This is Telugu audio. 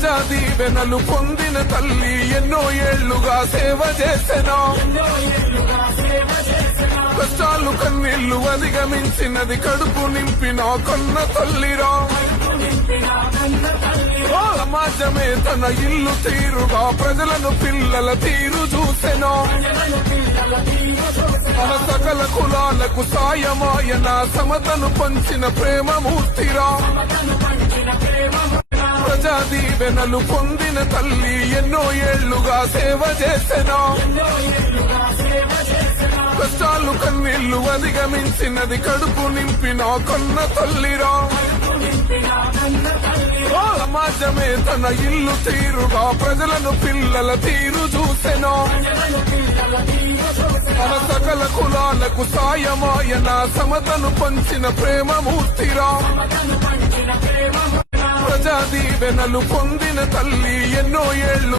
ప్రజా దీవెనలు పొందిన తల్లి ఎన్నో ఏళ్లుగా సేవ చేసెను. కష్టాలు కన్నీళ్లు అధిగమించినది కడుపు నింపిన కన్న తల్లిరా. సమాజమే తన ఇల్లు తీరుగా ప్రజలను పిల్లల తీరు చూసెను. మన సకల కులాలకు సాయమాయన సమతను పంచిన ప్రేమమూర్తిరా. ప్రజా దీవెనలు పొందిన తల్లి ఎన్నో ఏళ్లుగా సేవ చేసెను. కష్టాలు కన్నీళ్లు అధిగమించినది కడుపు నింపిన కన్న తల్లిరా. సమాజమే తన ఇల్లు తీరుగా ప్రజలను పిల్లల తీరు చూసెను. మన సకల కులాలకు సాయమాయన సమతను పంచిన ప్రేమమూర్తిరా. ప్రజా దీవెనలు పొందిన తల్లి ఎన్నో ఏళ్లు